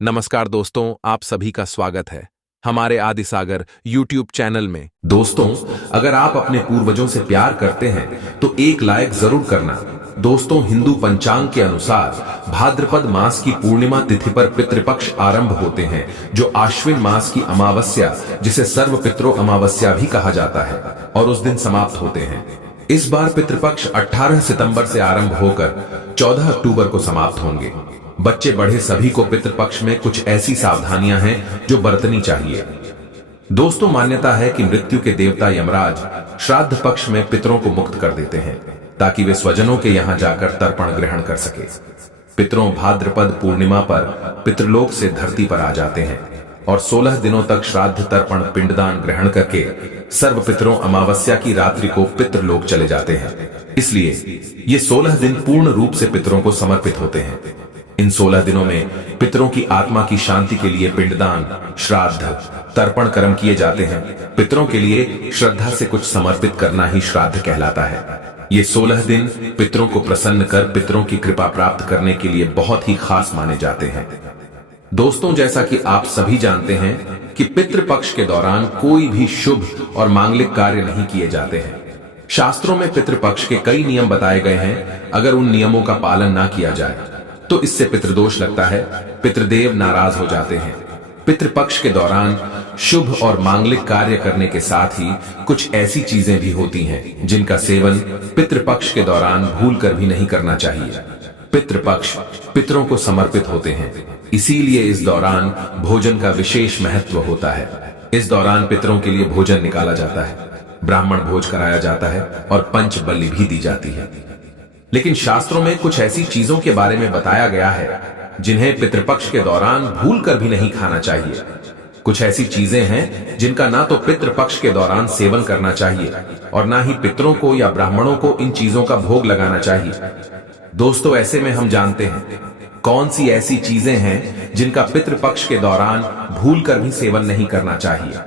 नमस्कार दोस्तों, आप सभी का स्वागत है हमारे आदि सागर यूट्यूब चैनल में। दोस्तों, अगर आप अपने पूर्वजों से प्यार करते हैं तो एक लाइक जरूर करना। दोस्तों, हिंदू पंचांग के अनुसार भाद्रपद मास की पूर्णिमा तिथि पर पितृपक्ष आरंभ होते हैं, जो आश्विन मास की अमावस्या, जिसे सर्व पितरो अमावस्या भी कहा जाता है, और उस दिन समाप्त होते हैं। इस बार पितृपक्ष 18 सितंबर से आरंभ होकर 14 अक्टूबर को समाप्त होंगे। बच्चे बड़े सभी को पितृपक्ष में कुछ ऐसी सावधानियां हैं जो बरतनी चाहिए। दोस्तों, मान्यता है कि मृत्यु के देवता यमराज श्राद्ध पक्ष में पितरों को मुक्त कर देते हैं ताकि वे स्वजनों के यहां जाकर तर्पण ग्रहण कर सके। पितरों भाद्रपद पूर्णिमा पर पितृलोक से धरती पर आ जाते हैं और 16 दिनों तक श्राद्ध तर्पण पिंडदान ग्रहण करके सर्व पितरों अमावस्या की रात्रि को पितृलोक चले जाते हैं। इसलिए ये 16 दिन पूर्ण रूप से पितरों को समर्पित होते हैं। इन 16 दिनों में पितरों की आत्मा की शांति के लिए पिंडदान, श्राद्ध, तर्पण कर्म किए जाते हैं। पितरों के लिए श्रद्धा से कुछ समर्पित करना ही श्राद्ध कहलाता है। ये 16 दिन पितरों को प्रसन्न कर पितरों की कृपा प्राप्त करने के लिए बहुत ही खास माने जाते हैं। दोस्तों, जैसा कि आप सभी जानते हैं कि पितृपक्ष के दौरान कोई भी शुभ और मांगलिक कार्य नहीं किए जाते हैं। शास्त्रों में पितृपक्ष के कई नियम बताए गए हैं। अगर उन नियमों का पालन ना किया जाए तो इससे पितृदोष लगता है, पितृदेव नाराज हो जाते हैं। पितृपक्ष के दौरान शुभ और मांगलिक कार्य करने के साथ ही कुछ ऐसी चीजें भी होती हैं जिनका सेवन पितृपक्ष के दौरान भूलकर भी नहीं करना चाहिए। पितृपक्ष पितरों को समर्पित होते हैं, इसीलिए इस दौरान भोजन का विशेष महत्व होता है। इस दौरान पितरों के लिए भोजन निकाला जाता है, ब्राह्मण भोज कराया जाता है और पंच बलि भी दी जाती है। लेकिन शास्त्रों में कुछ ऐसी चीजों के बारे में बताया गया है जिन्हें पितृपक्ष के दौरान भूलकर भी नहीं खाना चाहिए। कुछ ऐसी चीजें हैं जिनका ना तो पितृपक्ष के दौरान सेवन करना चाहिए और ना ही पितरों को या ब्राह्मणों को इन चीजों का भोग लगाना चाहिए। दोस्तों, ऐसे में हम जानते हैं कौन सी ऐसी चीजें हैं जिनका पितृपक्ष के दौरान भूलकर भी सेवन नहीं करना चाहिए।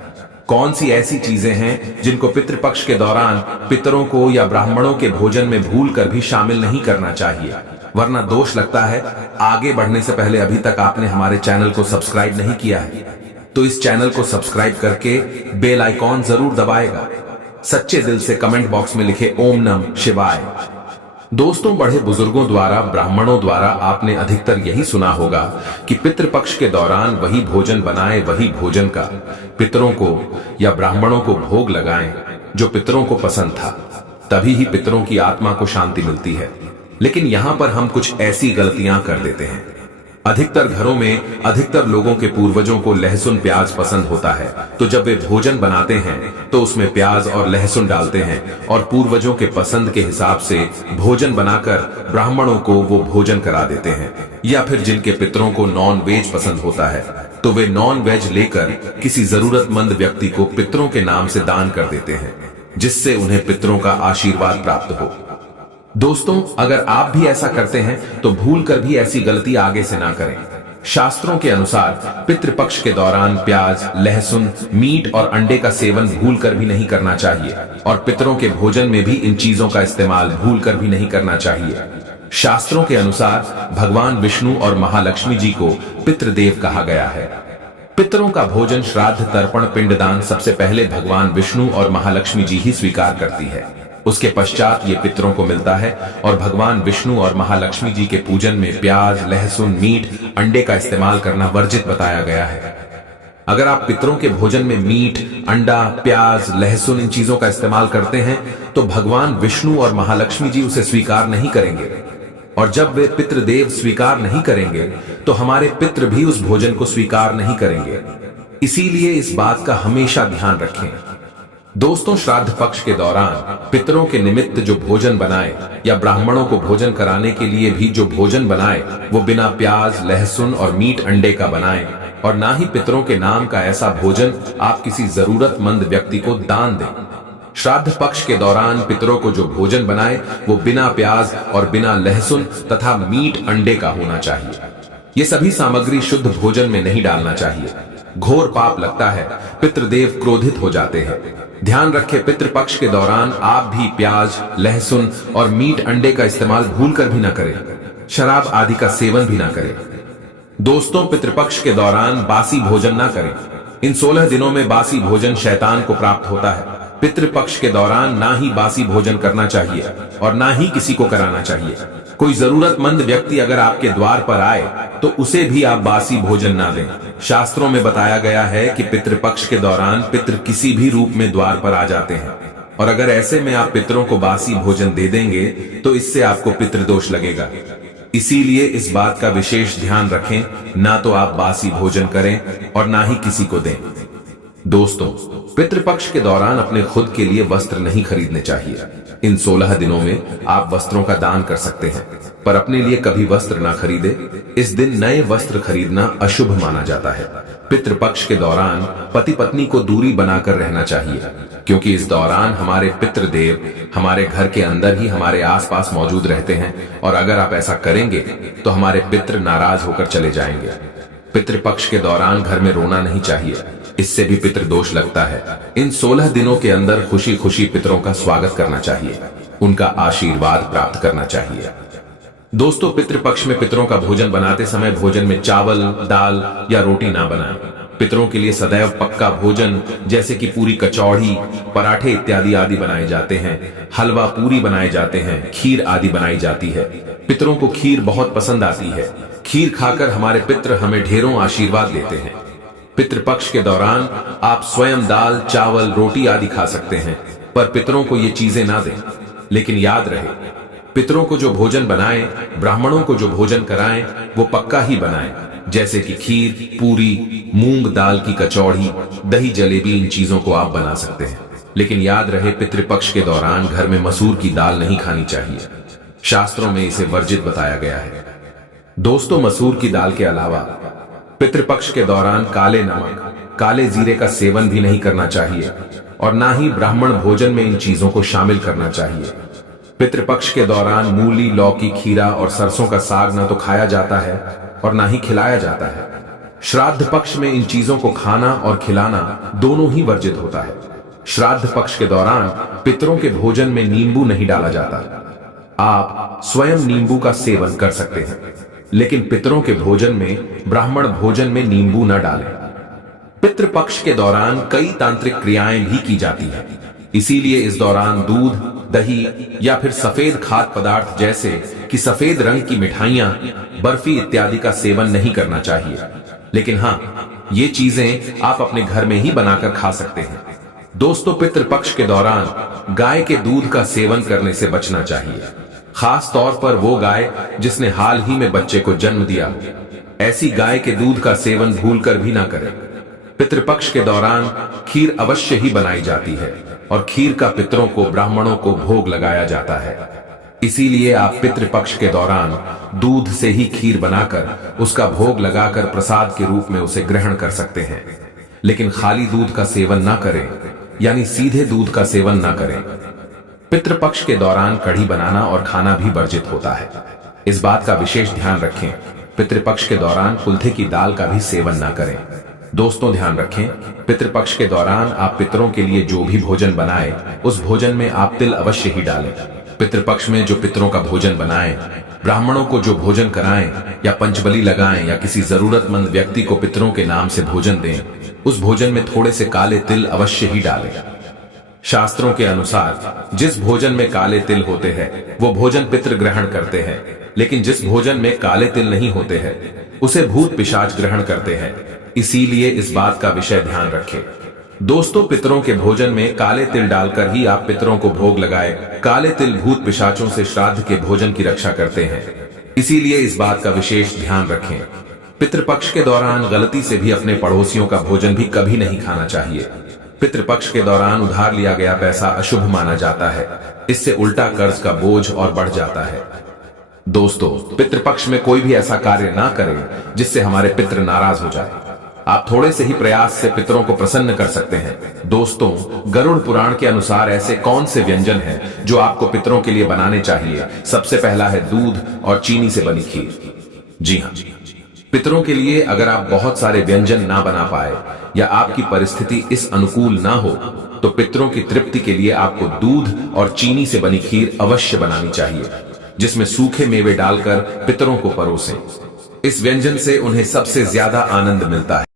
कौन सी ऐसी चीजें हैं जिनको पितृपक्ष के दौरान पितरों को या ब्राह्मणों के भोजन में भूलकर भी शामिल नहीं करना चाहिए, वरना दोष लगता है। आगे बढ़ने से पहले अभी तक आपने हमारे चैनल को सब्सक्राइब नहीं किया है तो इस चैनल को सब्सक्राइब करके बेल आइकॉन जरूर दबाएगा। सच्चे दिल से कमेंट बॉक्स में लिखे ओम नमः शिवाय। दोस्तों, बड़े बुजुर्गों द्वारा, ब्राह्मणों द्वारा आपने अधिकतर यही सुना होगा कि पितृपक्ष के दौरान वही भोजन बनाए, वही भोजन का पितरों को या ब्राह्मणों को भोग लगाएं जो पितरों को पसंद था, तभी ही पितरों की आत्मा को शांति मिलती है। लेकिन यहां पर हम कुछ ऐसी गलतियां कर देते हैं। अधिकतर घरों में अधिकतर लोगों के पूर्वजों को लहसुन प्याज पसंद होता है, तो जब वे भोजन बनाते हैं तो उसमें प्याज और लहसुन डालते हैं और पूर्वजों के पसंद के हिसाब से भोजन बनाकर ब्राह्मणों को वो भोजन करा देते हैं। या फिर जिनके पितरों को नॉन वेज पसंद होता है तो वे नॉन वेज लेकर किसी जरूरतमंद व्यक्ति को पितरों के नाम से दान कर देते हैं, जिससे उन्हें पितरों का आशीर्वाद प्राप्त हो। दोस्तों, अगर आप भी ऐसा करते हैं तो भूल कर भी ऐसी गलती आगे से ना करें। शास्त्रों के अनुसार पितृपक्ष के दौरान प्याज, लहसुन, मीट और अंडे का सेवन भूल कर भी नहीं करना चाहिए और पितरों के भोजन में भी इन चीजों का इस्तेमाल भूल कर भी नहीं करना चाहिए। शास्त्रों के अनुसार भगवान विष्णु और महालक्ष्मी जी को पितृदेव कहा गया है। पितरों का भोजन, श्राद्ध, तर्पण, पिंडदान सबसे पहले भगवान विष्णु और महालक्ष्मी जी ही स्वीकार करती है। उसके पश्चात ये पितरों को मिलता है और भगवान विष्णु और महालक्ष्मी जी के पूजन में प्याज, लहसुन, मीट, अंडे का इस्तेमाल करना वर्जित बताया गया है। अगर आप पितरों के भोजन में मीट, अंडा, प्याज, लहसुन इन चीजों का इस्तेमाल करते हैं तो भगवान विष्णु और महालक्ष्मी जी उसे स्वीकार नहीं करेंगे, और जब वे पितृदेव स्वीकार नहीं करेंगे तो हमारे पितृ भी उस भोजन को स्वीकार नहीं करेंगे। इसीलिए इस बात का हमेशा ध्यान रखें। दोस्तों, श्राद्ध पक्ष के दौरान पितरों के निमित्त जो भोजन बनाए या ब्राह्मणों को भोजन कराने के लिए भी जो भोजन बनाए वो बिना प्याज, लहसुन और मीट, अंडे का बनाए, और ना ही पितरों के नाम का ऐसा भोजन आप किसी जरूरतमंद व्यक्ति को दान दें। श्राद्ध पक्ष के दौरान पितरों को जो भोजन बनाए वो बिना प्याज और बिना लहसुन तथा मीट, अंडे का होना चाहिए। ये सभी सामग्री शुद्ध भोजन में नहीं डालना चाहिए, घोर पाप लगता है, पितृदेव क्रोधित हो जाते हैं। ध्यान रखें, पितृपक्ष के दौरान आप भी प्याज, लहसुन और मीट, अंडे का इस्तेमाल भूल कर भी ना करें। शराब आदि का सेवन भी ना करें। दोस्तों, पितृपक्ष के दौरान बासी भोजन ना करें। इन 16 दिनों में बासी भोजन शैतान को प्राप्त होता है। पितृपक्ष के दौरान ना ही बासी भोजन करना चाहिए और ना ही किसी को कराना चाहिए। कोई जरूरतमंद व्यक्ति अगर आपके द्वार पर आए तो उसे भी आप बासी भोजन ना दें। शास्त्रों में बताया गया है कि पितृपक्ष के दौरान पितृ किसी भी रूप में द्वार पर आ जाते हैं और अगर ऐसे में आप पितरों को बासी भोजन दे देंगे तो इससे आपको पितृदोष लगेगा। इसीलिए इस बात का विशेष ध्यान रखें, ना तो आप बासी भोजन करें और ना ही किसी को दें। दोस्तों, पितृपक्ष के दौरान अपने खुद के लिए वस्त्र नहीं खरीदने चाहिए। इन 16 दिनों में आप वस्त्रों का दान कर सकते हैं, पर अपने लिए कभी वस्त्र ना खरीदे। इस दिन नए वस्त्र खरीदना अशुभ माना जाता है। पितृपक्ष के दौरान पति पत्नी को दूरी बनाकर रहना चाहिए, क्योंकि इस दौरान हमारे पितृदेव हमारे घर के अंदर ही हमारे आसपास मौजूद रहते हैं और अगर आप ऐसा करेंगे तो हमारे पितृ नाराज होकर चले जाएंगे। पितृपक्ष के दौरान घर में रोना नहीं चाहिए, इससे भी पितृदोष लगता है। इन 16 दिनों के अंदर खुशी खुशी पितरों का स्वागत करना चाहिए, उनका आशीर्वाद प्राप्त करना चाहिए। दोस्तों, पितृपक्ष में पितरों का भोजन बनाते समय भोजन में चावल, दाल या रोटी ना बनाएं। पितरों के लिए सदैव पक्का भोजन जैसे कि पूरी, कचौड़ी, पराठे इत्यादि आदि बनाए जाते हैं। हलवा पूरी बनाए जाते हैं, खीर आदि बनाई जाती है। पितरों को खीर बहुत पसंद आती है। खीर खाकर हमारे पितृ हमें ढेरों आशीर्वाद देते हैं। पितृपक्ष के दौरान आप स्वयं दाल, चावल, रोटी आदि खा सकते हैं, पर पितरों को ये चीजें ना दें। लेकिन याद रहे, पितरों को जो भोजन बनाएं, ब्राह्मणों को जो भोजन कराएं, वो पक्का ही बनाएं, जैसे कि खीर, पूरी, मूंग दाल की कचौड़ी, दही, जलेबी, इन चीजों को आप बना सकते हैं। लेकिन याद रहे, पितृपक्ष के दौरान घर में मसूर की दाल नहीं खानी चाहिए। शास्त्रों में इसे वर्जित बताया गया है। दोस्तों, मसूर की दाल के अलावा पितृपक्ष के दौरान काले नमक, काले जीरे का सेवन भी नहीं करना चाहिए और ना ही ब्राह्मण भोजन में इन चीजों को शामिल करना चाहिए। पितृपक्ष के दौरान मूली, लौकी, खीरा और सरसों का साग ना तो खाया जाता है और ना ही खिलाया जाता है। श्राद्ध पक्ष में इन चीजों को खाना और खिलाना दोनों ही वर्जित होता है। श्राद्ध पक्ष के दौरान पितरों के भोजन में नींबू नहीं डाला जाता। आप स्वयं नींबू का सेवन कर सकते हैं, लेकिन पितरों के भोजन में, ब्राह्मण भोजन में नींबू न डालें। पितृपक्ष के दौरान कई तांत्रिक क्रियाएं भी की जाती हैं, इसीलिए इस दौरान दूध, दही या फिर सफेद खाद्य पदार्थ जैसे कि सफेद रंग की मिठाइयां, बर्फी इत्यादि का सेवन नहीं करना चाहिए। लेकिन हाँ, ये चीजें आप अपने घर में ही बनाकर खा सकते हैं। दोस्तों, पितृपक्ष के दौरान गाय के दूध का सेवन करने से बचना चाहिए, खास तौर पर वो गाय जिसने हाल ही में बच्चे को जन्म दिया हो। ऐसी गाय के दूध का सेवन भूलकर भी ना करें। पितृपक्ष के दौरान खीर अवश्य ही बनाई जाती है और खीर का पितरों को, ब्राह्मणों को भोग लगाया जाता है। इसीलिए आप पितृपक्ष के दौरान दूध से ही खीर बनाकर उसका भोग लगाकर प्रसाद के रूप में उसे ग्रहण कर सकते हैं। लेकिन खाली दूध का सेवन ना करें, यानी सीधे दूध का सेवन ना करें। पितृपक्ष के दौरान कढ़ी बनाना और खाना भी वर्जित होता है। इस बात का विशेष ध्यान रखें। पितृपक्ष के दौरान कुल्थे की दाल का भी सेवन ना करें। दोस्तों, ध्यान रखें, पितृपक्ष के दौरान आप पितरों के लिए जो भी भोजन बनाए, उस भोजन में आप तिल अवश्य ही डालें। पितृपक्ष में जो पितरों का भोजन बनाएं, ब्राह्मणों को जो भोजन कराएं या पंचबली लगाएं या किसी जरूरतमंद व्यक्ति को पितरों के नाम से भोजन दें, उस भोजन में थोड़े से काले तिल अवश्य ही डालें। शास्त्रों के अनुसार जिस भोजन में काले तिल होते हैं वो भोजन पितृ ग्रहण करते हैं, लेकिन जिस भोजन में काले तिल नहीं होते हैं उसे भूत पिशाच ग्रहण करते हैं। इसीलिए इस बात का विषय ध्यान रखें। दोस्तों, पितरों के भोजन में काले तिल डालकर ही आप पितरों को भोग लगाए। काले तिल भूत पिशाचों से श्राद्ध के भोजन की रक्षा करते हैं, इसीलिए इस बात का विशेष ध्यान रखें। पितृपक्ष के दौरान गलती से भी अपने पड़ोसियों का भोजन भी कभी नहीं खाना चाहिए। पितृपक्ष के दौरान उधार लिया गया पैसा अशुभ माना जाता है, इससे उल्टा कर्ज का बोझ और बढ़ जाता है। दोस्तों, पितृपक्ष में कोई भी ऐसा कार्य ना करें जिससे हमारे पितृ नाराज हो जाए। आप थोड़े से ही प्रयास से पितरों को प्रसन्न कर सकते हैं। दोस्तों, गरुड़ पुराण के अनुसार ऐसे कौन से व्यंजन हैं जो आपको पितरों के लिए बनाने चाहिए? सबसे पहला है दूध और चीनी से बनी खीर। जी हाँ, पितरों के लिए अगर आप बहुत सारे व्यंजन ना बना पाए या आपकी परिस्थिति इस अनुकूल ना हो, तो पितरों की तृप्ति के लिए आपको दूध और चीनी से बनी खीर अवश्य बनानी चाहिए, जिसमें सूखे मेवे डालकर पितरों को परोसें। इस व्यंजन से उन्हें सबसे ज्यादा आनंद मिलता है।